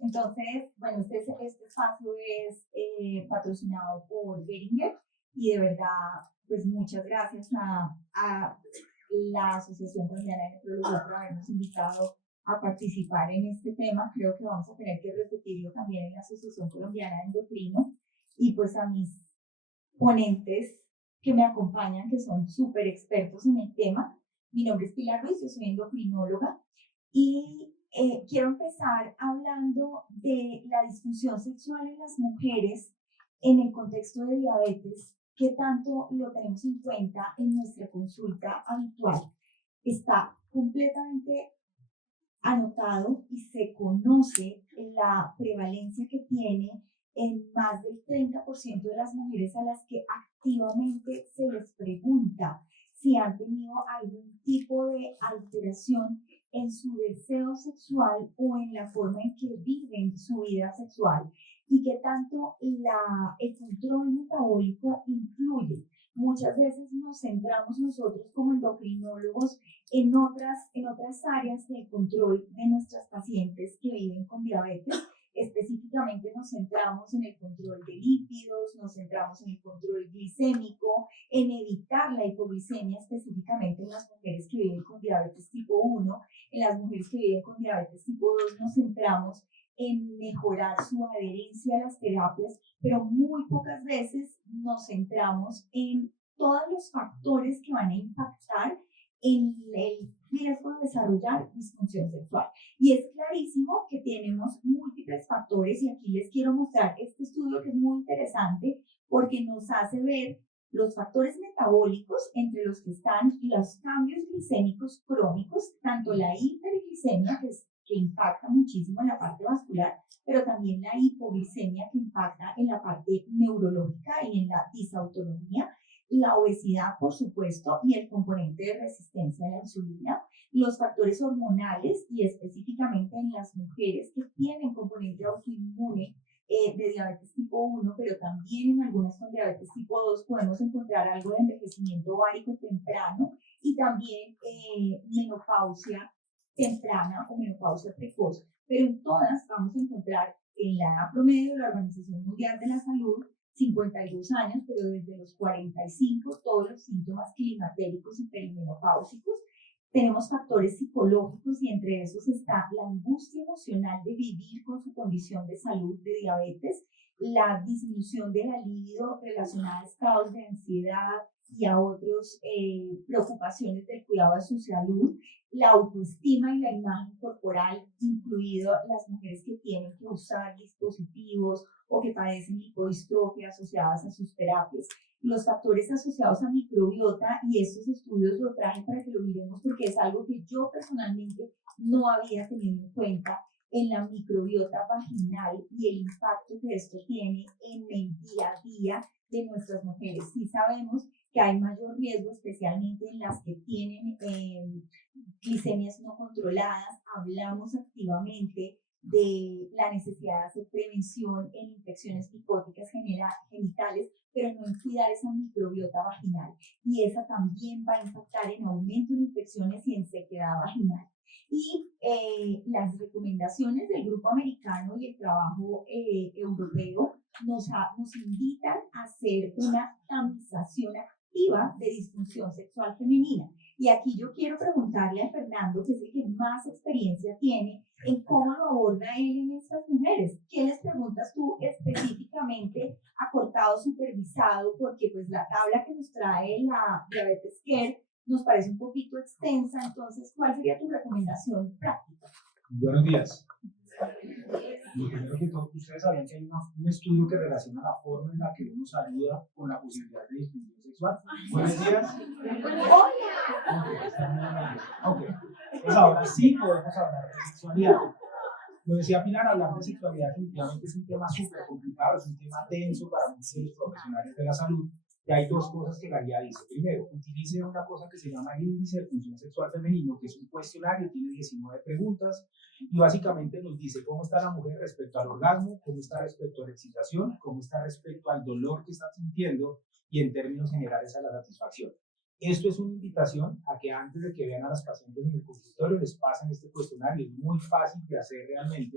Entonces, bueno, este espacio es patrocinado por Beringer y de verdad, pues muchas gracias a la Asociación Colombiana de Nefrología por habernos invitado a participar en este tema. Creo que vamos a tener que repetirlo también en la Asociación Colombiana de Endocrino y pues a mis ponentes que me acompañan, que son súper expertos en el tema. Mi nombre es Pilar Ruiz, yo soy endocrinóloga y quiero empezar hablando de la disfunción sexual en las mujeres en el contexto de diabetes, qué tanto lo tenemos en cuenta en nuestra consulta habitual. Está completamente anotado y se conoce la prevalencia que tiene en más del 30% de las mujeres a las que activamente se les pregunta si han tenido algún tipo de alteración en su deseo sexual o en la forma en que viven su vida sexual y que tanto el control metabólico influye. Muchas veces nos centramos nosotros como endocrinólogos en otras áreas del control de nuestras pacientes que viven con diabetes. Específicamente nos centramos en el control de lípidos, nos centramos en el control glicémico, en evitar la hipoglicemia específicamente en las mujeres que viven con diabetes tipo 1, en las mujeres que viven con diabetes tipo 2 nos centramos en mejorar su adherencia a las terapias, pero muy pocas veces nos centramos en todos los factores que van a impactar en el riesgo de desarrollar disfunción sexual. Y es clarísimo que tenemos múltiples factores y aquí les quiero mostrar este estudio que es muy interesante porque nos hace ver los factores metabólicos entre los que están los cambios glicémicos crónicos, tanto la hiperglicemia, que impacta muchísimo en la parte vascular, pero también la hipoglicemia que impacta en la parte neurológica y en la disautonomía, la obesidad, por supuesto, y el componente de resistencia a la insulina, los factores hormonales y específicamente en las mujeres que tienen componente autoinmune de diabetes tipo 1, pero también en algunas con diabetes tipo 2 podemos encontrar algo de envejecimiento ovárico temprano y también menopausia temprana o menopausia precoz, pero en todas vamos a encontrar en la edad promedio de la Organización Mundial de la Salud 52 años, pero desde los 45 todos los síntomas climatéricos y perimenopáusicos. Tenemos factores psicológicos y entre esos está la angustia emocional de vivir con su condición de salud de diabetes, la disminución de la libido relacionada a estados de ansiedad y a otras preocupaciones del cuidado de su salud, la autoestima y la imagen corporal, incluido las mujeres que tienen que usar dispositivos o que padecen lipodistrofia asociadas a sus terapias, los factores asociados a microbiota, y estos estudios lo traje para que lo miremos porque es algo que yo personalmente no había tenido en cuenta en la microbiota vaginal y el impacto que esto tiene en el día a día de nuestras mujeres. Sí sabemos que hay mayor riesgo, especialmente en las que tienen glicemias no controladas. Hablamos activamente de la necesidad de hacer prevención en infecciones picóticas genitales, pero no en cuidar esa microbiota vaginal. Y esa también va a impactar en aumento de infecciones y en sequedad vaginal. Y las recomendaciones del grupo americano y el trabajo europeo nos invitan a hacer una tamización activa de disfunción sexual femenina. Y aquí yo quiero preguntarle a Fernando, que es el que más experiencia tiene, en cómo lo aborda él en estas mujeres. ¿Qué les preguntas tú específicamente, acortado, supervisado? Porque pues la tabla que nos trae la Diabetes Care nos parece un poquito extensa, entonces, ¿cuál sería tu recomendación práctica? Buenos días. Lo primero que todo, ustedes sabían que hay un estudio que relaciona la forma en la que uno saluda con la posibilidad de disfunción sexual. Buenos días. Hola. Ok, pues ahora sí podemos hablar de sexualidad. Lo decía Pilar, hablar de sexualidad definitivamente es un tema súper complicado, es un tema denso para muchos de los profesionales de la salud. Y hay dos cosas que la guía dice. Primero, utilice una cosa que se llama el índice de función sexual femenino, que es un cuestionario, tiene 19 preguntas y básicamente nos dice cómo está la mujer respecto al orgasmo, cómo está respecto a la excitación, cómo está respecto al dolor que está sintiendo y en términos generales a la satisfacción. Esto es una invitación a que antes de que vean a las pacientes en el consultorio les pasen este cuestionario. Es muy fácil de hacer realmente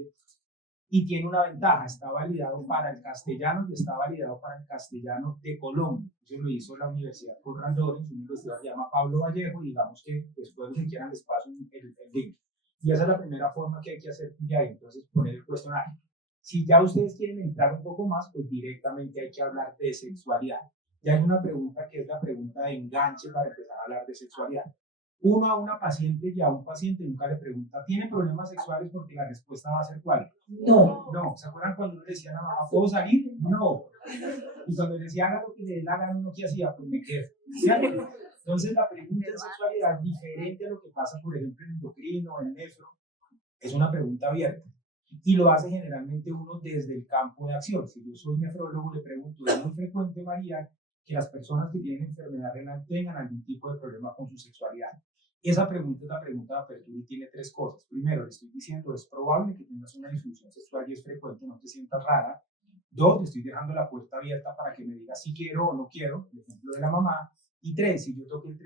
Y tiene una ventaja, está validado para el castellano y está validado para el castellano de Colombia. Eso lo hizo la Universidad Conrad Lorenz, un investigador que se llama Pablo Vallejo, y digamos que después los que quieran les paso el link. Y esa es la primera forma que hay que hacer ya, entonces poner el cuestionario. Si ya ustedes quieren entrar un poco más, pues directamente hay que hablar de sexualidad. Ya hay una pregunta que es la pregunta de enganche para empezar a hablar de sexualidad. Uno a una paciente y a un paciente nunca le pregunta, ¿tiene problemas sexuales? Porque la respuesta va a ser ¿cuál? No. No. ¿Se acuerdan cuando uno le decía a la mamá, ¿puedo salir? No. Y cuando le decía, haga lo que le dé la gana, uno que hacía, pues me quedo. ¿Cierto? Entonces la pregunta de sexualidad, diferente a lo que pasa, por ejemplo, en endocrino o en nefro, es una pregunta abierta. Y lo hace generalmente uno desde el campo de acción. Si yo soy nefrólogo, le pregunto, ¿es muy frecuente, María, que las personas que tienen enfermedad renal tengan algún tipo de problema con su sexualidad? Esa pregunta es la pregunta de apertura y tiene tres cosas. Primero, le estoy diciendo, es probable que tengas una disfunción sexual y es frecuente, no te sientas rara. Dos, le estoy dejando la puerta abierta para que me diga si quiero o no quiero, el ejemplo de la mamá. Y tres, si yo toco el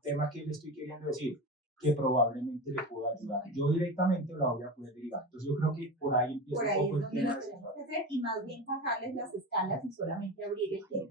tema que le estoy queriendo decir, que probablemente le puedo ayudar yo directamente o la voy a poder derivar. Entonces yo creo que por ahí empieza un poco el tema de sexualidad. Y más bien bajarles las escalas y solamente abrir el tema.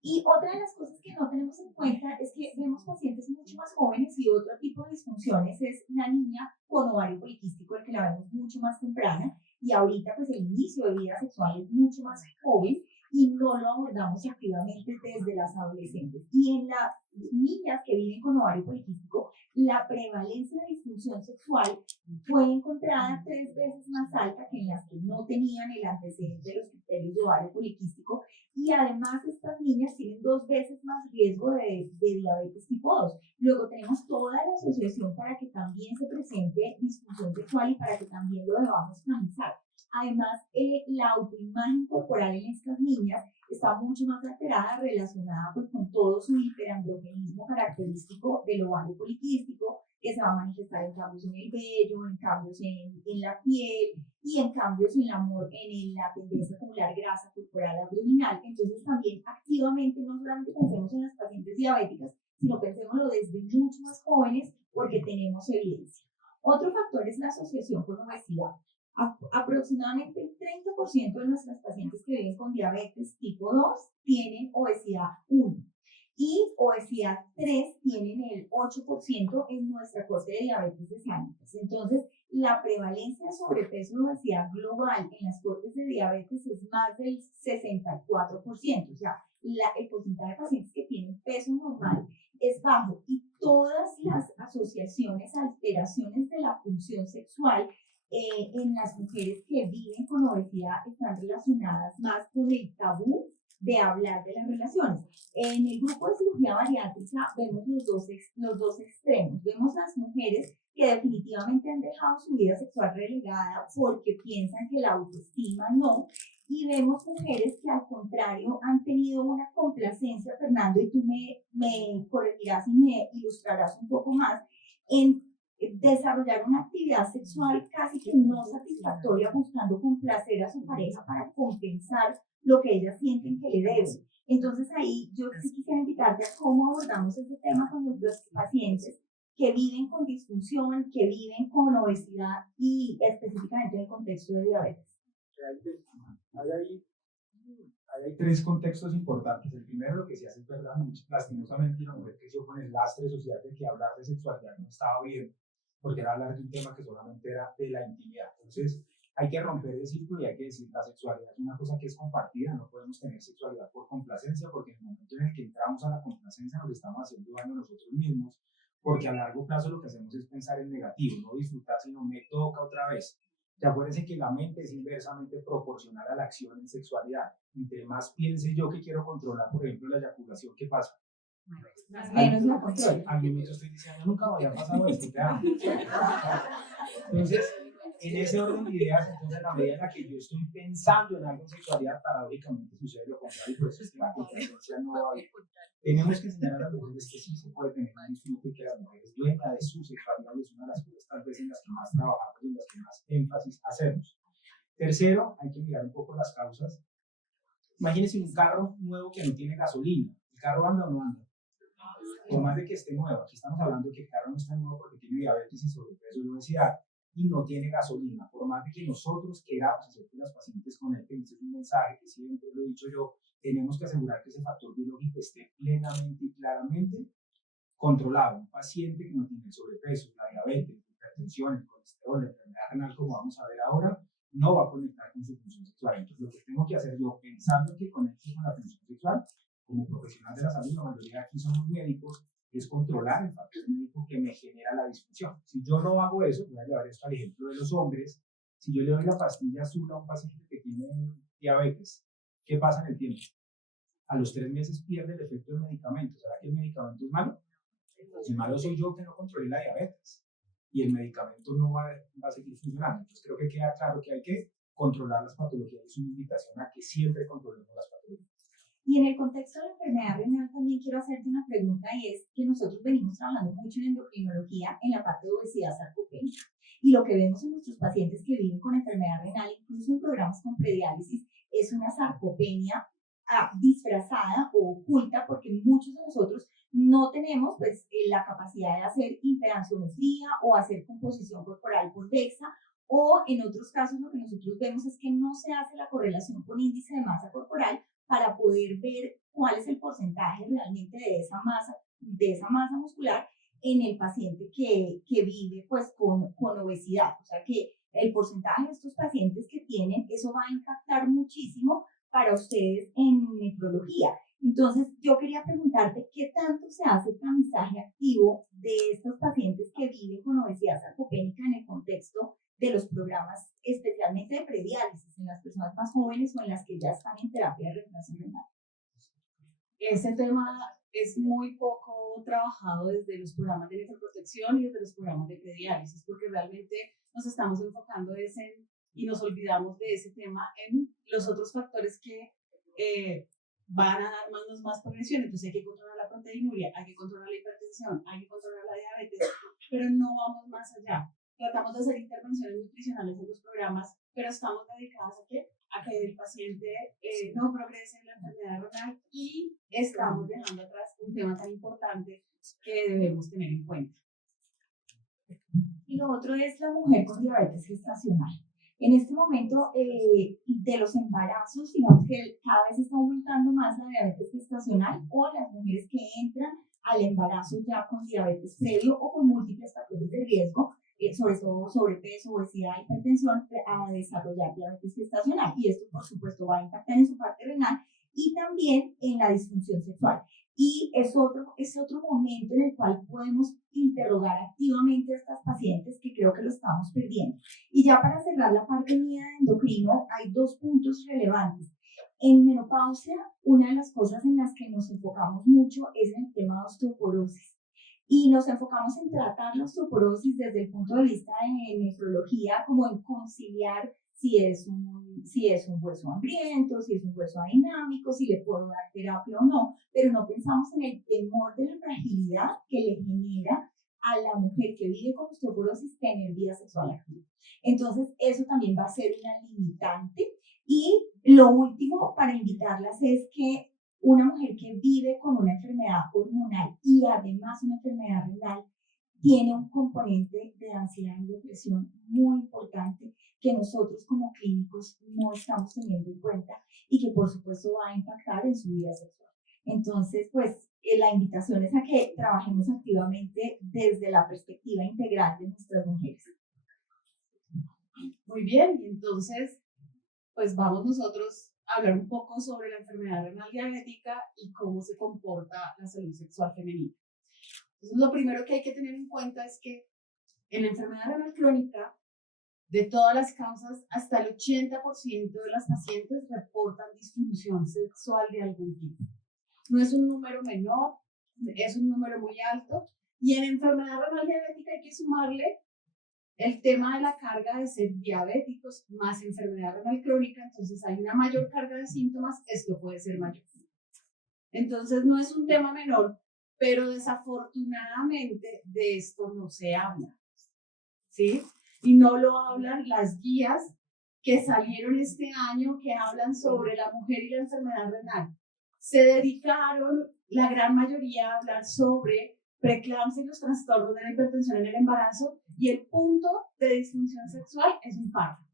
Y otra de las cosas que no tenemos en cuenta es que vemos pacientes mucho más jóvenes y otro tipo de disfunciones es la niña con ovario poliquístico, el que la vemos mucho más temprana, y ahorita pues el inicio de vida sexual es mucho más joven y no lo abordamos activamente desde las adolescentes. Y en las niñas que viven con ovario poliquístico, la prevalencia de disfunción sexual fue encontrada 3 veces más alta que en las que no tenían el antecedente de los criterios de ovario poliquístico. Y además estas niñas tienen 2 veces más riesgo de diabetes tipo 2. Luego tenemos toda la asociación para que también se presente disfunción sexual y para que también lo debamos analizar. Además, la autoimagen corporal en estas niñas está mucho más alterada, relacionada pues, con todo su hiperandrogenismo característico del ovario poliquístico, que se va a manifestar en cambios en el vello, en cambios en la piel y en cambios en la tendencia a acumular grasa corporal abdominal. Entonces también activamente no solamente pensemos en las pacientes diabéticas, sino pensémoslo desde mucho más jóvenes porque tenemos evidencia. Otro factor es la asociación con obesidad. Aproximadamente el 30% de nuestras pacientes que viven con diabetes tipo 2 tienen obesidad 1 y obesidad 3 tienen el 8% en nuestra corte de diabetes de Sánchez. Entonces, la prevalencia de sobrepeso y obesidad global en las cortes de diabetes es más del 64%. O sea, el porcentaje de pacientes que tienen peso normal es bajo y todas las asociaciones, alteraciones de la función sexual en las mujeres que viven con obesidad están relacionadas más con el tabú de hablar de las relaciones. En el grupo de cirugía bariátrica vemos los dos extremos. Vemos las mujeres que definitivamente han dejado su vida sexual relegada porque piensan que la autoestima no. Y vemos mujeres que al contrario han tenido una complacencia, Fernando, y tú me corregirás y me ilustrarás un poco más, en desarrollar una actividad sexual casi que no satisfactoria buscando complacer a su pareja para compensar lo que ellas sienten que le deben. Entonces ahí yo sí quisiera invitarte a cómo abordamos ese tema con nuestros pacientes que viven con disfunción, que viven con obesidad y específicamente en el contexto de diabetes. Hay 3 contextos importantes. El primero, lo que se hace es verdad, lastimosamente la mujer creció con el lastre social de que hablar de sexualidad no estaba bien, porque era hablar de un tema que solamente era de la intimidad. Entonces, hay que romper el círculo y hay que decir, la sexualidad es una cosa que es compartida, no podemos tener sexualidad por complacencia, porque en el momento en el que entramos a la complacencia nos estamos haciendo daño a nosotros mismos, porque a largo plazo lo que hacemos es pensar en negativo, no disfrutar, sino me toca otra vez. Y acuérdense que la mente es inversamente proporcional a la acción en sexualidad. Entre más piense yo que quiero controlar, por ejemplo, la eyaculación, ¿qué pasa? Menos la control. A mí me estoy diciendo, nunca había pasado esto, te amo. Entonces, en ese orden de ideas, entonces, la medida en la que yo estoy pensando en algo en sexualidad, paradójicamente sucede lo contrario, por eso es que la complacencia no va bien. Tenemos que enseñar a las mujeres que sí se puede tener un disfrute, que las mujeres dueñas de su sexualidad es una de las cosas tal vez en las que más trabajamos y en las que más énfasis hacemos. Tercero, hay que mirar un poco las causas. Imagínense un carro nuevo que no tiene gasolina. ¿El carro anda o no anda? Por más de que esté nuevo, aquí estamos hablando de que el carro no está nuevo porque tiene diabetes y sobrepeso y obesidad. y no tiene gasolina. Por más de que nosotros queramos hacer que las pacientes conecten, ese es un mensaje que siempre lo he dicho yo, tenemos que asegurar que ese factor biológico esté plenamente y claramente controlado. Un paciente que no tiene sobrepeso, la diabetes, la hipertensión, el colesterol, la enfermedad renal, como vamos a ver ahora, no va a conectar con su función sexual. Entonces, lo que tengo que hacer yo, pensando que conecte con la función sexual, como profesional de la salud, la mayoría de aquí somos médicos, es controlar el factor médico que me genera la disfunción. Si yo no hago eso, voy a llevar esto al ejemplo de los hombres, si yo le doy la pastilla azul a un paciente que tiene diabetes, ¿qué pasa en el tiempo? A los 3 meses pierde el efecto del medicamento. ¿Será que el medicamento es malo? El malo soy yo que no controlé la diabetes y el medicamento no va a seguir funcionando. Entonces creo que queda claro que hay que controlar las patologías. Es una invitación a que siempre controlemos las patologías. Y en el contexto de la enfermedad renal también quiero hacerte una pregunta y es que nosotros venimos trabajando mucho en endocrinología en la parte de obesidad sarcopénica. Y lo que vemos en nuestros pacientes que viven con enfermedad renal, incluso en programas con prediálisis, es una sarcopenia disfrazada o oculta, porque muchos de nosotros no tenemos pues, la capacidad de hacer impedanciometría o hacer composición corporal por DEXA, o en otros casos lo que nosotros vemos es que no se hace la correlación con índice de masa corporal para poder ver cuál es el porcentaje realmente de esa masa muscular en el paciente que vive pues con obesidad. O sea que el porcentaje de estos pacientes que tienen, eso va a impactar muchísimo para ustedes en nefrología. Entonces, yo quería preguntarte qué tanto se hace tamizaje activo de estos pacientes que viven con obesidad sarcopénica en el contexto de los programas, especialmente de prediálisis, en las personas más jóvenes o en las que ya están en terapia de reemplazo renal. Ese tema es muy poco trabajado desde los programas de nefroprotección y desde los programas de prediálisis, porque realmente nos estamos enfocando y nos olvidamos de ese tema en los otros factores que van a darnos más progresión. Entonces hay que controlar la proteinuria, hay que controlar la hipertensión, hay que controlar la diabetes, pero no vamos más allá. Tratamos de hacer intervenciones nutricionales en los programas, pero estamos dedicados a que el paciente no progrese en la enfermedad renal y estamos dejando atrás un tema tan importante que debemos tener en cuenta. Y lo otro es la mujer con diabetes gestacional. En este momento de los embarazos, digamos que cada vez está aumentando más la diabetes gestacional o las mujeres que entran al embarazo ya con diabetes previo o con múltiples factores de riesgo, sobre todo sobrepeso, obesidad, hipertensión, a desarrollar diabetes gestacional. Y esto, por supuesto, va a impactar en su parte renal y también en la disfunción sexual. Y es otro momento en el cual podemos interrogar activamente a estas pacientes que creo que lo estamos perdiendo. Y ya para cerrar la parte mía de endocrino, hay 2 puntos relevantes. En menopausia, una de las cosas en las que nos enfocamos mucho es en el tema de osteoporosis. Y nos enfocamos en tratar la osteoporosis desde el punto de vista de nefrología, como en conciliar si es un hueso hambriento, si es un hueso adinámico, si le puedo dar terapia o no, pero no pensamos en el temor de la fragilidad que le genera a la mujer que vive con osteoporosis tener vida sexual activa. Entonces, eso también va a ser una limitante. Y lo último para invitarlas es que una mujer que vive con una enfermedad hormonal y además una enfermedad renal tiene un componente de ansiedad y depresión muy importante que nosotros como clínicos no estamos teniendo en cuenta y que por supuesto va a impactar en su vida sexual. Entonces, pues la invitación es a que trabajemos activamente desde la perspectiva integral de nuestras mujeres. Muy bien, entonces, pues vamos nosotros a hablar un poco sobre la enfermedad renal diabética y cómo se comporta la salud sexual femenina. Entonces, lo primero que hay que tener en cuenta es que en la enfermedad renal crónica, de todas las causas, hasta el 80% de las pacientes reportan disfunción sexual de algún tipo. No es un número menor, es un número muy alto. Y en enfermedad renal diabética hay que sumarle el tema de la carga de ser diabéticos más enfermedad renal crónica, entonces hay una mayor carga de síntomas, esto puede ser mayor. Entonces no es un tema menor, pero desafortunadamente de esto no se habla, ¿sí? Y no lo hablan las guías que salieron este año que hablan sobre la mujer y la enfermedad renal. Se dedicaron la gran mayoría a hablar sobre preeclampsia y los trastornos de la hipertensión en el embarazo, y el punto de disfunción sexual es un parto.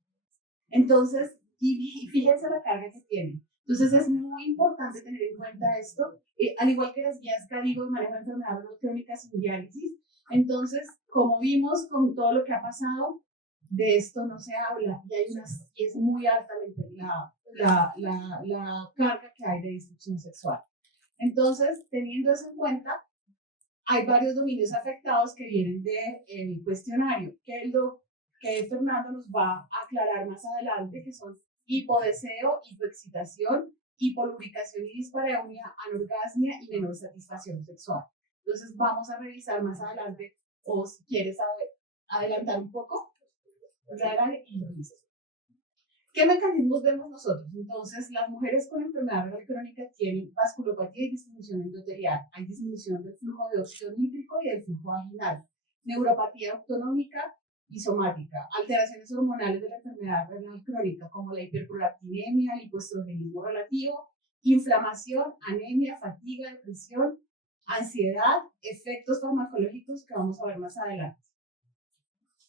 Entonces, y fíjense la carga que tiene. Entonces es muy importante tener en cuenta esto, al igual que las guías CADIGO de manejo de enfermedades renal crónicas sin diálisis. Entonces, como vimos con todo lo que ha pasado, de esto no se habla y es muy alta la carga que hay de disfunción sexual. Entonces, teniendo eso en cuenta, hay varios dominios afectados que vienen del cuestionario, que Fernando nos va a aclarar más adelante, que son hipodeseo, hipoexcitación, hipolubricación y dispareunia, anorgasmia y menor satisfacción sexual. Entonces vamos a revisar más adelante, o si quieres adelantar un poco, y listo. ¿Qué mecanismos vemos nosotros? Entonces, las mujeres con enfermedad renal crónica tienen vasculopatía y disminución endotelial. Hay disminución del flujo de óxido nítrico y del flujo vaginal. Neuropatía autonómica y somática. Alteraciones hormonales de la enfermedad renal crónica, como la hiperprolactinemia, el hipoestrogenismo relativo, inflamación, anemia, fatiga, depresión, ansiedad, efectos farmacológicos que vamos a ver más adelante.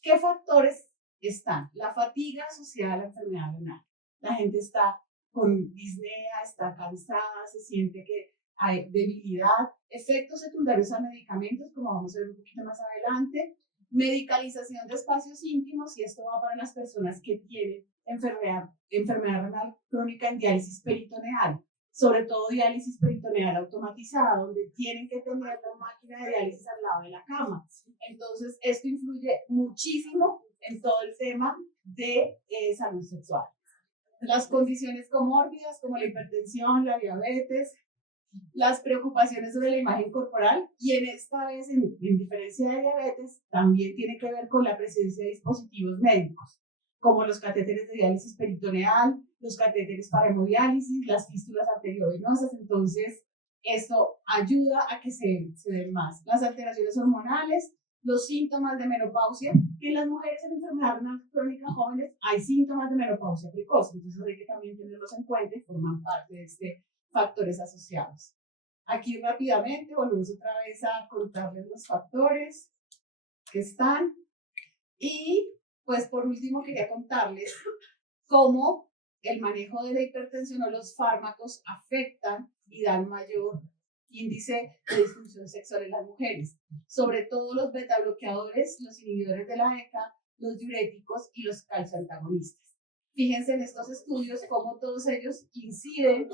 ¿Qué factores están? La fatiga asociada a la enfermedad renal. La gente está con disnea, está cansada, se siente que hay debilidad, efectos secundarios a medicamentos, como vamos a ver un poquito más adelante, medicalización de espacios íntimos, y esto va para las personas que tienen enfermedad renal crónica en diálisis peritoneal, sobre todo diálisis peritoneal automatizada, donde tienen que tener la máquina de diálisis al lado de la cama. Entonces, esto influye muchísimo en todo el tema de salud sexual. Las condiciones comórbidas como la hipertensión, la diabetes, las preocupaciones sobre la imagen corporal, y en esta vez, en diferencia de diabetes, también tiene que ver con la presencia de dispositivos médicos, como los catéteres de diálisis peritoneal, los catéteres para hemodiálisis, las fístulas arteriovenosas. Entonces, esto ayuda a que se den más. Las alteraciones hormonales, los síntomas de menopausia, que en las mujeres en enfermedad renal crónica jóvenes hay síntomas de menopausia precoz, entonces hay que también tenerlos en cuenta y forman parte de factores asociados. Aquí rápidamente volvemos otra vez a contarles los factores que están, y pues por último quería contarles cómo el manejo de la hipertensión o los fármacos afectan y dan mayor índice de disfunción sexual en las mujeres, sobre todo los beta bloqueadores, los inhibidores de la ECA, los diuréticos y los calcioantagonistas. Fíjense en estos estudios cómo todos ellos inciden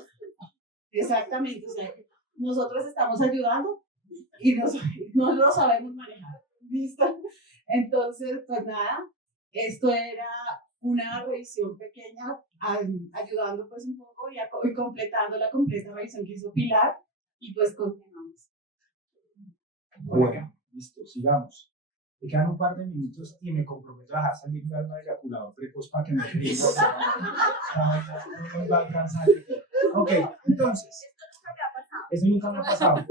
exactamente, o sea, nosotros estamos ayudando y no lo sabemos manejar, ¿listo? Entonces, pues nada, esto era una revisión pequeña, ayudando pues un poco y completando la completa revisión que hizo Pilar, y pues continuamos. Bueno, listo, sigamos. Me quedan un par de minutos y me comprometo a dejar salir mi alma de eyaculador precoz para que me rinda. No nos va a alcanzar. Ok, entonces, eso nunca me ha pasado.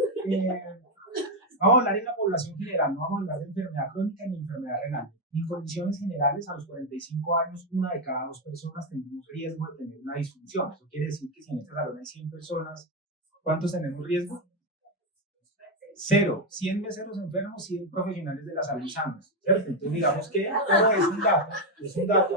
Vamos a hablar en la población general, no vamos a hablar de enfermedad crónica ni enfermedad renal. En condiciones generales, a los 45 años, 1 de cada 2 personas tenemos riesgo de tener una disfunción. Eso quiere decir que si en este salón hay 100 personas, ¿cuántos tenemos riesgo? 0. 100 meseros enfermos, 100 profesionales de la salud sanos, ¿cierto? Entonces digamos que todo es un dato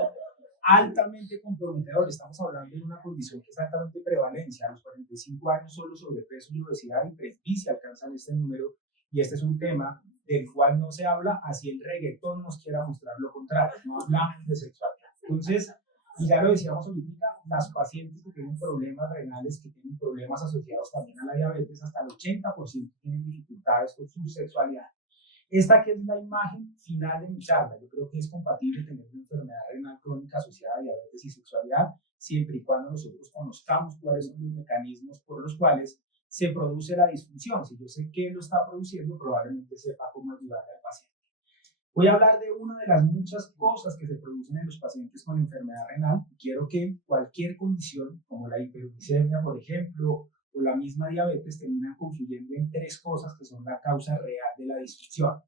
altamente comprometedor. Estamos hablando de una condición que es altamente prevalencia. A los 45 años solo sobrepeso y obesidad y presbicia alcanzan este número, y este es un tema del cual no se habla, así el reggaetón nos quiera mostrar lo contrario. No hablamos de sexualidad. Entonces, y ya lo decíamos ahorita, las pacientes que tienen problemas renales, que tienen problemas asociados también a la diabetes, hasta el 80% tienen dificultades con su sexualidad. Esta que es la imagen final de mi charla, yo creo que es compatible tener una enfermedad renal crónica asociada a diabetes y sexualidad, siempre y cuando nosotros conozcamos cuáles son los mecanismos por los cuales se produce la disfunción. Si yo sé qué lo está produciendo, probablemente sepa cómo ayudarle al paciente. Voy a hablar de una de las muchas cosas que se producen en los pacientes con enfermedad renal, y quiero que cualquier condición, como la hiperuricemia, por ejemplo, o la misma diabetes, terminan confluyendo en 3 cosas que son la causa real de la disfunción: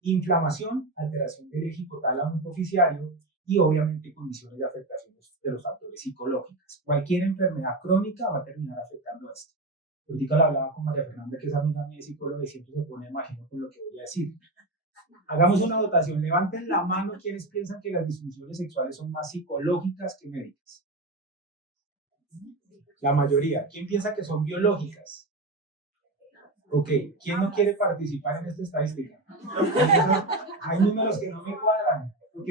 inflamación, alteración del eje hipotálamo hipoficiario y obviamente condiciones de afectación de los factores psicológicos. Cualquier enfermedad crónica va a terminar afectando esto. Ahorita lo hablaba con María Fernanda, que es amiga mía de psicóloga, y siempre se pone imagino con lo que voy a decir. Hagamos una votación. Levanten la mano quienes piensan que las disfunciones sexuales son más psicológicas que médicas. La mayoría. ¿Quién piensa que son biológicas? Ok. ¿Quién no quiere participar en esta estadística? Hay números que no me cuadran. Ok.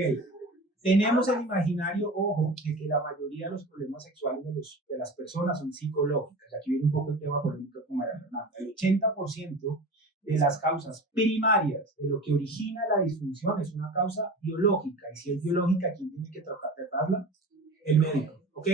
Tenemos el imaginario, ojo, de que la mayoría de los problemas sexuales de las personas son psicológicas. Aquí viene un poco el tema polémico con María Fernanda. El 80% de las causas primarias de lo que origina la disfunción es una causa biológica. Y si es biológica, ¿quién tiene que tratarla? El médico. ¿Ok?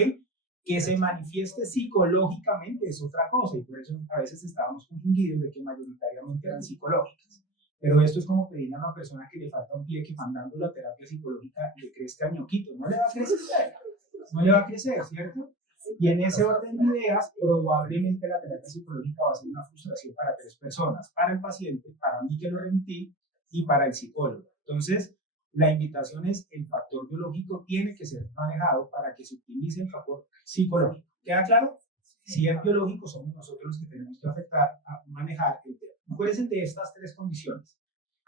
Que se manifieste psicológicamente es otra cosa. Y por eso a veces estábamos confundidos de que mayoritariamente eran psicológicas. Pero esto es como pedirle a una persona que le falta un pie que mandando la terapia psicológica le crezca ñoquito. No le va a crecer. No le va a crecer, ¿cierto? Y en ese orden de ideas, probablemente la terapia psicológica va a ser una frustración para 3 personas. Para el paciente, para mí que lo remití y para el psicólogo. Entonces, la invitación es el factor biológico tiene que ser manejado para que se optimice el factor psicológico. ¿Queda claro? Si es biológico, somos nosotros los que tenemos que manejar el tema. Acuérdense de estas 3 condiciones.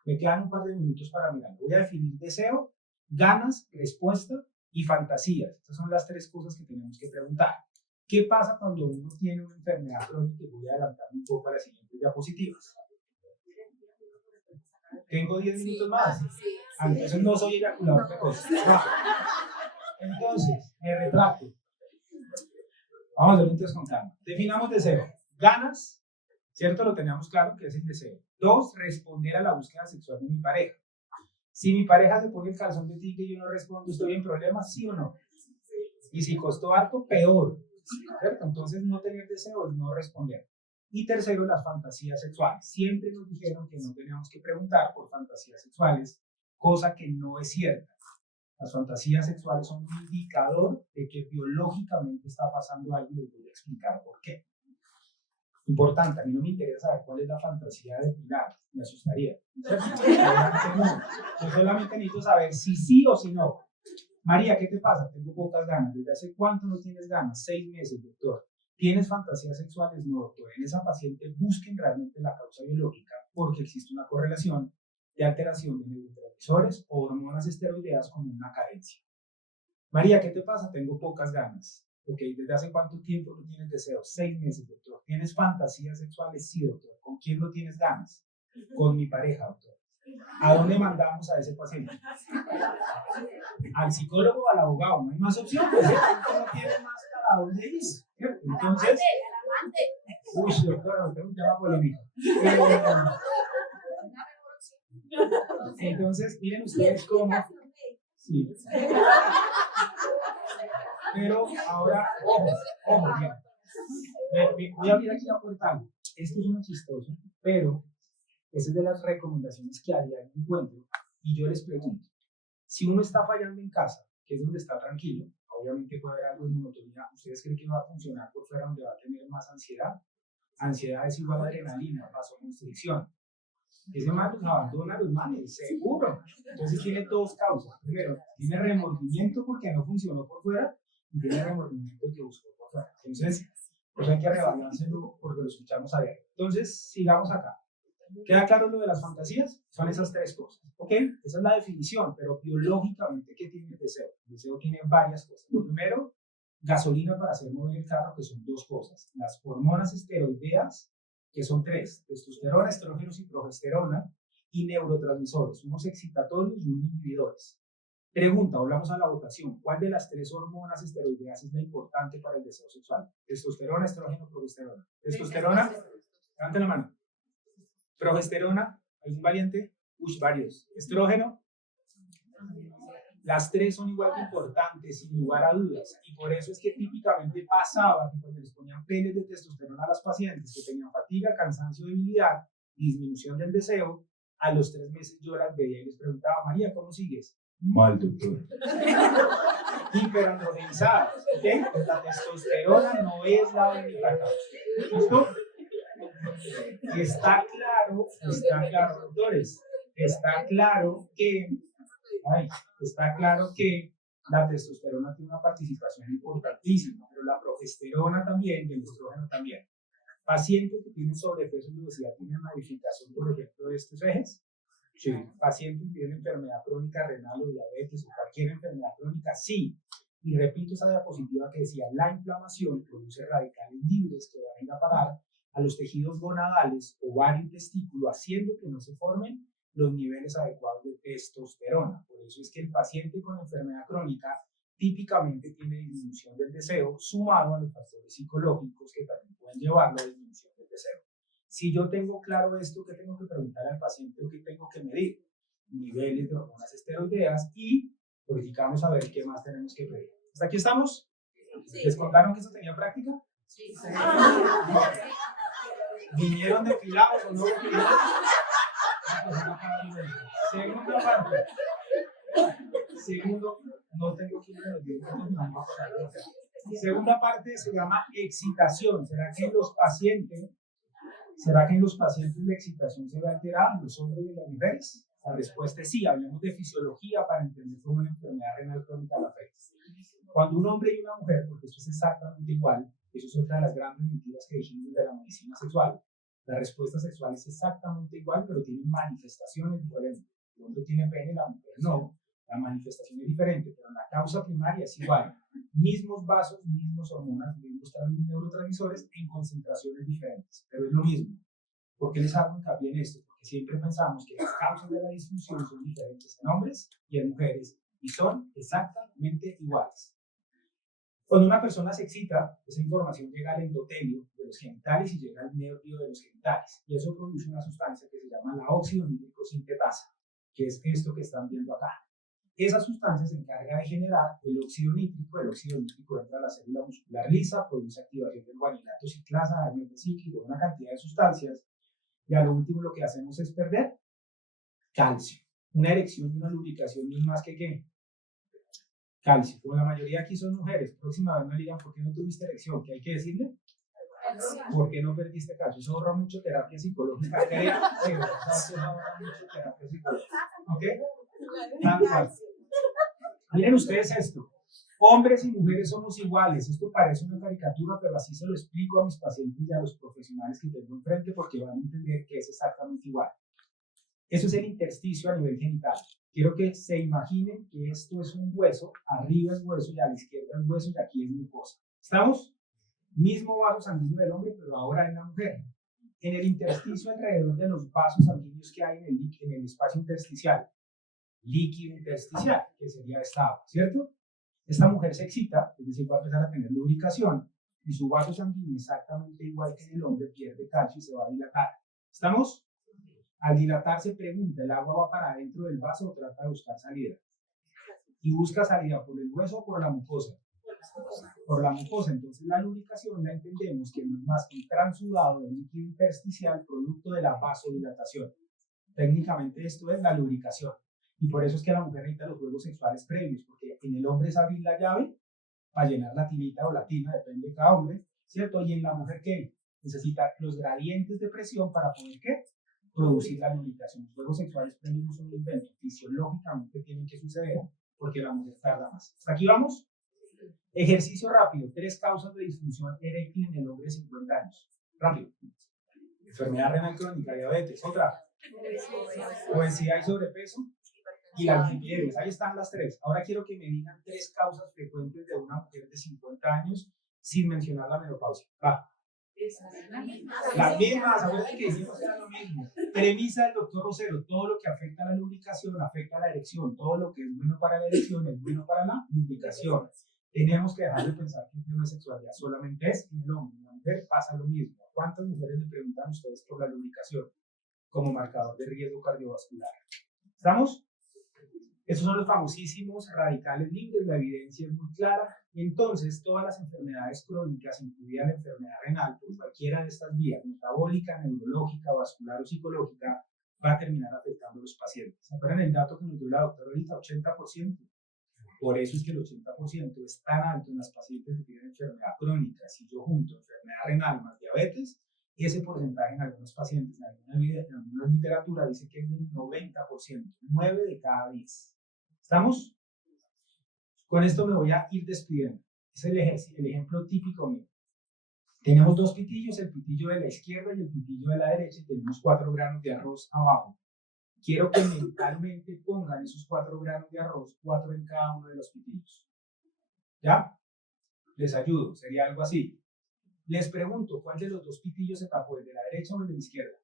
Me quedan un par de minutos para mirar. Voy a definir deseo, ganas, respuesta y fantasías. Estas son las 3 cosas que tenemos que preguntar. ¿Qué pasa cuando uno tiene una enfermedad crónica? Voy a adelantar un poco a las siguientes diapositivas. Tengo 10 minutos más. Entonces no soy eyaculador precoz. Entonces, me retracto. Vamos a ver entonces con calma. Definamos deseo. Ganas, ¿cierto? Lo teníamos claro que es el deseo. 2, responder a la búsqueda sexual de mi pareja. Si mi pareja se pone el calzón de tigre y yo no respondo, ¿estoy en problemas? ¿Sí o no? Y si costó harto, peor. ¿Cierto? Entonces no tener deseo es no responder. Y tercero, las fantasías sexuales. Siempre nos dijeron que no teníamos que preguntar por fantasías sexuales, cosa que no es cierta. Las fantasías sexuales son un indicador de que biológicamente está pasando algo y les voy a explicar por qué. Importante, a mí no me interesa saber cuál es la fantasía de Pilar, me asustaría. Yo solamente necesito saber si sí o si no. María, ¿qué te pasa? Tengo pocas ganas. ¿Desde hace cuánto no tienes ganas? 6 meses, doctor. ¿Tienes fantasías sexuales? No, doctor. En esa paciente busquen realmente la causa biológica porque existe una correlación de alteración de neurotransmisores o hormonas esteroideas con una carencia. María, ¿qué te pasa? Tengo pocas ganas. Ok, ¿desde hace cuánto tiempo no tienes deseos? 6 meses, doctor. ¿Tienes fantasías sexuales? Sí, doctor. ¿Con quién no tienes ganas? Con mi pareja, doctor. ¿A dónde mandamos a ese paciente? ¿Al psicólogo o al abogado? No hay más opciones. No tiene más para dónde ir. Entonces, uy, doctor, no tengo un tema polémico. Entonces, miren ustedes cómo. Sí. Pero ahora, ojo, bien. Voy a abrir aquí la puerta. Esto es una chistoso, pero esa es de las recomendaciones que haría en encuentro. Y yo les pregunto, si uno está fallando en casa, que es donde está tranquilo, obviamente puede haber algo de monotonía. ¿Ustedes creen que va a funcionar por fuera donde va a tener más ansiedad? Ansiedad es igual a adrenalina, vasoconstricción. Ese man los abandona a los manes, seguro. Entonces tiene 2 causas. Primero, tiene remordimiento porque no funcionó por fuera y tiene remordimiento que buscó por fuera. Entonces, pues hay que rebalárselo porque lo escuchamos a diario. Entonces, sigamos acá. ¿Queda claro lo de las fantasías? Son esas 3 cosas. ¿Ok? Esa es la definición, pero biológicamente, ¿qué tiene el deseo? El deseo tiene varias cosas. Lo primero, gasolina para hacer mover el carro, que son 2 cosas. Las hormonas esteroideas, que son 3, testosterona, estrógenos y progesterona, y neurotransmisores, unos excitatorios y unos inhibidores. Pregunta, hablamos a la votación, ¿cuál de las 3 hormonas esteroideas es la importante para el deseo sexual? Testosterona, estrógeno, progesterona. Testosterona, levanten la mano. Progesterona, ¿algún valiente? Varios. Estrógeno, las 3 son igual de importantes, sin lugar a dudas, y por eso es que típicamente pasaba que cuando les ponían peles de testosterona a las pacientes que tenían fatiga, cansancio, debilidad y disminución del deseo, a los 3 meses yo las veía y les preguntaba, María, ¿cómo sigues? Mal, doctor. Hiperandrogenizadas, ¿ok? Pues la testosterona no es la única causa. ¿Listo? Está claro, doctores, está claro que la testosterona tiene una participación importantísima, pero la progesterona también y el estrógeno también. Pacientes que tienen sobrepeso y obesidad tienen modificación, por ejemplo, de estos ejes. Sí. Pacientes que tienen enfermedad crónica renal o diabetes o cualquier enfermedad crónica, sí. Y repito esa diapositiva que decía, la inflamación produce radicales libres que van a ir a parar a los tejidos gonadales, ovario y testículo, haciendo que no se formen los niveles adecuados de testosterona. Por eso es que el paciente con enfermedad crónica típicamente tiene disminución del deseo, sumado a los factores psicológicos que también pueden llevarlo a disminución del deseo. Si yo tengo claro esto, ¿qué tengo que preguntar al paciente o qué tengo que medir? Niveles de hormonas esteroideas y verificamos a ver qué más tenemos que pedir. ¿Hasta aquí estamos? Sí. ¿Les contaron que eso tenía práctica? Sí. ¿Vinieron depilados o no depilados? Segunda parte. Segundo, no tengo que ir a los dientes. Segunda parte se llama excitación. ¿Será que en los pacientes la excitación se ve alterada en los hombres y en las mujeres? La respuesta es sí. Hablemos de fisiología para entender cómo una enfermedad renal crónica la afecta. Cuando un hombre y una mujer, porque esto es exactamente igual, eso es otra de las grandes mentiras que dijimos de la medicina sexual, la respuesta sexual es exactamente igual, pero tiene manifestaciones diferentes. El hombre tiene pene, la mujer no. La manifestación es diferente, pero la causa primaria es igual. Mismos vasos, mismos hormonas, mismos neurotransmisores en concentraciones diferentes, pero es lo mismo. ¿Por qué les hago hincapié en esto? Porque siempre pensamos que las causas de la disfunción son diferentes en hombres y en mujeres, y son exactamente iguales. Cuando una persona se excita, esa información llega al endotelio de los genitales y llega al nervio de los genitales, y eso produce una sustancia que se llama la óxido nítrico sintetasa, que es esto que están viendo acá. Esa sustancia se encarga de generar el óxido nítrico entra a la célula muscular lisa, produce activación del guanilato ciclasa, AMP cíclico, una cantidad de sustancias, y a lo último lo que hacemos es perder calcio. Una erección y una lubricación no es más que ¿qué? Calcio. Como la mayoría aquí son mujeres, próxima vez me digan ¿por qué no tuviste erección? ¿Qué hay que decirle? ¿Por qué no perdiste calcio? Eso ahorra mucho terapia psicológica. Sí, eso ahorra mucho terapia psicológica. ¿Ok? Miren ustedes esto. Hombres y mujeres somos iguales. Esto parece una caricatura, pero así se lo explico a mis pacientes y a los profesionales que tengo enfrente porque van a entender que es exactamente igual. Eso es el intersticio a nivel genital. Quiero que se imaginen que esto es un hueso, arriba es hueso y a la izquierda es hueso y aquí es mucosa. ¿Estamos? Mismo vaso sanguíneo del hombre, pero ahora en la mujer. En el intersticio, alrededor de los vasos sanguíneos que hay en el espacio intersticial, líquido intersticial, que sería esta agua, ¿cierto? Esta mujer se excita, es decir, va a empezar a tener lubricación y su vaso sanguíneo, exactamente igual que en el hombre, pierde calcio y se va a dilatar. ¿Estamos? Al dilatarse pregunta, ¿el agua va para adentro del vaso o trata de buscar salida? Y busca salida por el hueso o por la mucosa. Por la mucosa. Entonces la lubricación la entendemos que no es más que un transudado del líquido intersticial producto de la vasodilatación. Técnicamente esto es la lubricación. Y por eso es que la mujer necesita los juegos sexuales previos, porque en el hombre es abrir la llave para llenar la tinita o la tina, depende de cada hombre, ¿cierto? Y en la mujer, ¿qué? Necesita los gradientes de presión para poder, ¿qué? Producir la lubricación. Los juegos sexuales previos no son un invento, fisiológicamente tienen que suceder porque la mujer tarda más. ¿Hasta aquí vamos? Ejercicio rápido. 3 causas de disfunción eréctil en el hombre de 50 años. Rápido. Enfermedad renal crónica, diabetes. Otra. Obesidad y sobrepeso. Y las lipidemias. Ahí están las 3. Ahora quiero que me digan 3 causas frecuentes de una mujer de 50 años sin mencionar la menopausia. Va. Las mismas, acuérdense que dijimos que era lo mismo. Premisa del doctor Rosero: todo lo que afecta a la lubricación afecta a la erección. Todo lo que es bueno para la erección es bueno para la lubricación. Tenemos que dejar de pensar que el tema de sexualidad solamente es en el hombre. En la mujer pasa lo mismo. ¿Cuántas mujeres le preguntan a ustedes por la lubricación como marcador de riesgo cardiovascular? ¿Estamos? Estos son los famosísimos radicales libres, la evidencia es muy clara. Entonces, todas las enfermedades crónicas, incluida la enfermedad renal, por cualquiera de estas vías, metabólica, neurológica, vascular o psicológica, va a terminar afectando a los pacientes. ¿Se acuerdan el dato que nos dio la doctora ahorita? 80%. Por eso es que el 80% es tan alto en las pacientes que tienen enfermedad crónica. Si yo junto enfermedad renal más diabetes, ese porcentaje en algunos pacientes, en alguna literatura, dice que es del 90%, 9 de cada 10. ¿Estamos? Con esto me voy a ir despidiendo. Es el ejemplo típico mío. Tenemos dos pitillos, el pitillo de la izquierda y el pitillo de la derecha, y tenemos 4 granos de arroz abajo. Quiero que mentalmente pongan esos 4 granos de arroz, 4 en cada uno de los pitillos. ¿Ya? Les ayudo, sería algo así. Les pregunto, ¿cuál de los dos pitillos se tapó, el de la derecha o el de la izquierda?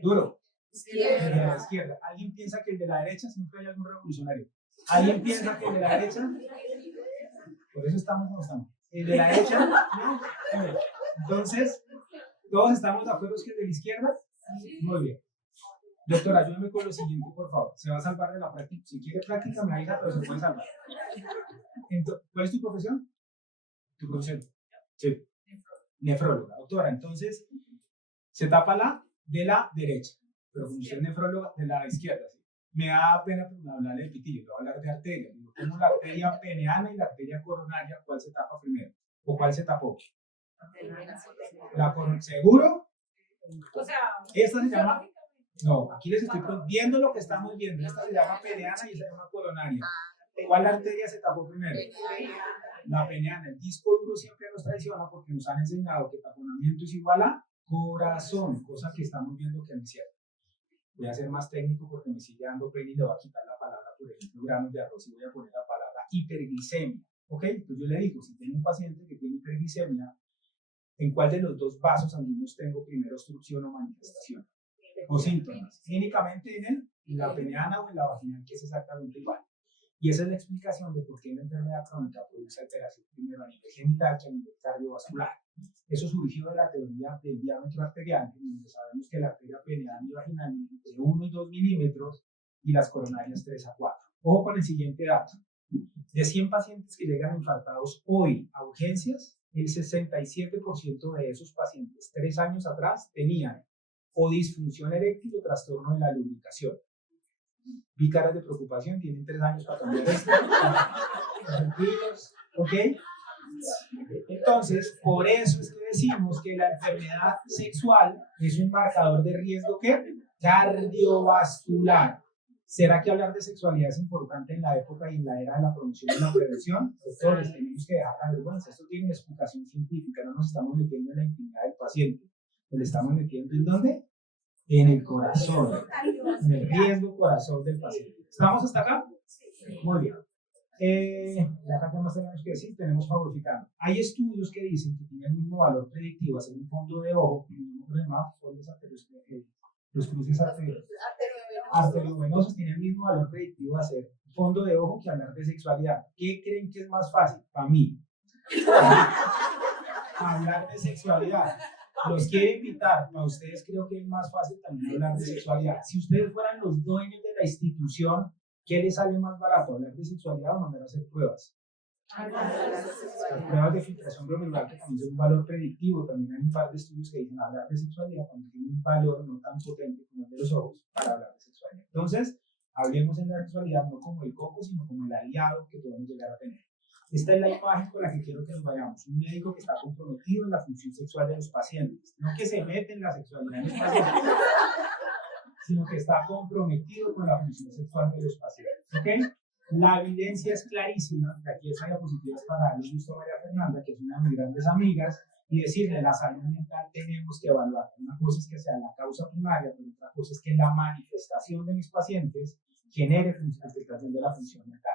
Duro. El de la izquierda. ¿Alguien piensa que el de la derecha? Siempre hay algún revolucionario. ¿Alguien piensa que el de la derecha? Por eso estamos como estamos. ¿El de la derecha? ¿No? Entonces, ¿todos estamos de acuerdo que el de la izquierda? Muy bien. Doctora, ayúdame con lo siguiente, por favor. Se va a salvar de la práctica. Si quiere práctica, me avisa, pero se puede salvar. Entonces, ¿cuál es tu profesión? ¿Tu profesión? Sí. Nefróloga. Doctora, entonces, se tapa la de la derecha, pero como usted es nefróloga, de la izquierda. ¿Sí? Me da pena hablar del pitillo, voy a hablar de arteria. Como la arteria peneana y la arteria coronaria, ¿cuál se tapa primero? ¿O cuál se tapó? La coronaria. ¿Seguro? O sea, esta se llama. No, aquí les estoy viendo lo que estamos viendo. Esta se llama peneana y esta se llama coronaria. ¿Cuál arteria se tapó primero? La peneana. El disco duro siempre nos traiciona porque nos han enseñado que taponamiento es igual a corazón, cosa que estamos viendo que no es cierto. Voy a ser más técnico porque me sigue dando pena y le voy a quitar la palabra, por ejemplo, granos de arroz, y voy a poner la palabra hiperglicemia. ¿Ok? Entonces yo le digo, si tengo un paciente que tiene hiperglicemia, ¿en cuál de los dos vasos sanguíneos tengo primero obstrucción o manifestación? O síntomas. Clínicamente en la peneana o en la vaginal, que es exactamente igual. Y esa es la explicación de por qué la enfermedad crónica produce alteración primero a nivel genital que a nivel cardiovascular. Eso surgió de la teoría del diámetro arterial, donde sabemos que la arteria peneana y vaginal mide entre 1 y 2 milímetros y las coronarias 3 a 4. Ojo con el siguiente dato. De 100 pacientes que llegan infartados hoy a urgencias, el 67% de esos pacientes 3 años atrás tenían o disfunción eréctil o trastorno de la lubricación. Vi caras de preocupación, tienen 3 años para cambiar esto. Tranquilos, ¿ok? Entonces, por eso es que decimos que la enfermedad sexual es un marcador de riesgo ¿qué? Cardiovascular. ¿Será que hablar de sexualidad es importante en la época y en la era de la promoción y la prevención? Doctores, tenemos que dejar la vergüenza. Esto tiene una explicación científica. No nos estamos metiendo en la intimidad del paciente. Nos estamos metiendo ¿en dónde? En el corazón. En el riesgo corazón del paciente. ¿Estamos hasta acá? Muy bien. Acá, ¿qué más tenemos que decir? Tenemos favorificando. Hay estudios que dicen que tienen el mismo valor predictivo hacer un fondo de ojo, los cruces arteriovenosos tienen el mismo valor predictivo hacer fondo de ojo que hablar de sexualidad. ¿Qué creen que es más fácil? Para mí. Hablar de sexualidad. Los quiero invitar. Para ustedes creo que es más fácil también hablar de sexualidad. Si ustedes fueran los dueños de la institución, ¿qué les sale más barato? ¿Hablar de sexualidad o mandar a hacer pruebas? Las pruebas de filtración glomerular que también son un valor predictivo. También hay un par de estudios que dicen hablar de sexualidad también tiene un valor no tan potente como el de los ojos para hablar de sexualidad. Entonces, hablemos en la sexualidad no como el coco, sino como el aliado que podemos llegar a tener. Esta es la imagen con la que quiero que nos vayamos. Un médico que está comprometido en la función sexual de los pacientes. No que se mete en la sexualidad de los pacientes, sino que está comprometido con la función sexual de los pacientes. ¿Ok? La evidencia es clarísima. Aquí esta diapositiva es para darle gusto a María Fernanda, que es una de mis grandes amigas, y decirle, la salud mental tenemos que evaluar. Una cosa es que sea la causa primaria, pero otra cosa es que la manifestación de mis pacientes genere afectación de la función mental.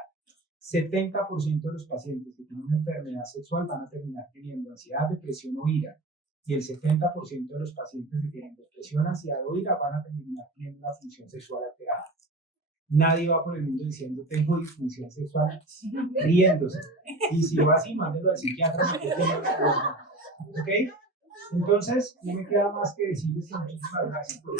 70% de los pacientes que tienen una enfermedad sexual van a terminar teniendo ansiedad, depresión o ira. Y el 70% de los pacientes que tienen depresión, ansiedad o ira van a terminar teniendo una función sexual alterada. Nadie va por el mundo diciendo tengo disfunción sexual riéndose. Y si va así, mándelo al psiquiatra. ¿Ok? Entonces, no me queda más que decirles que muchísimas gracias por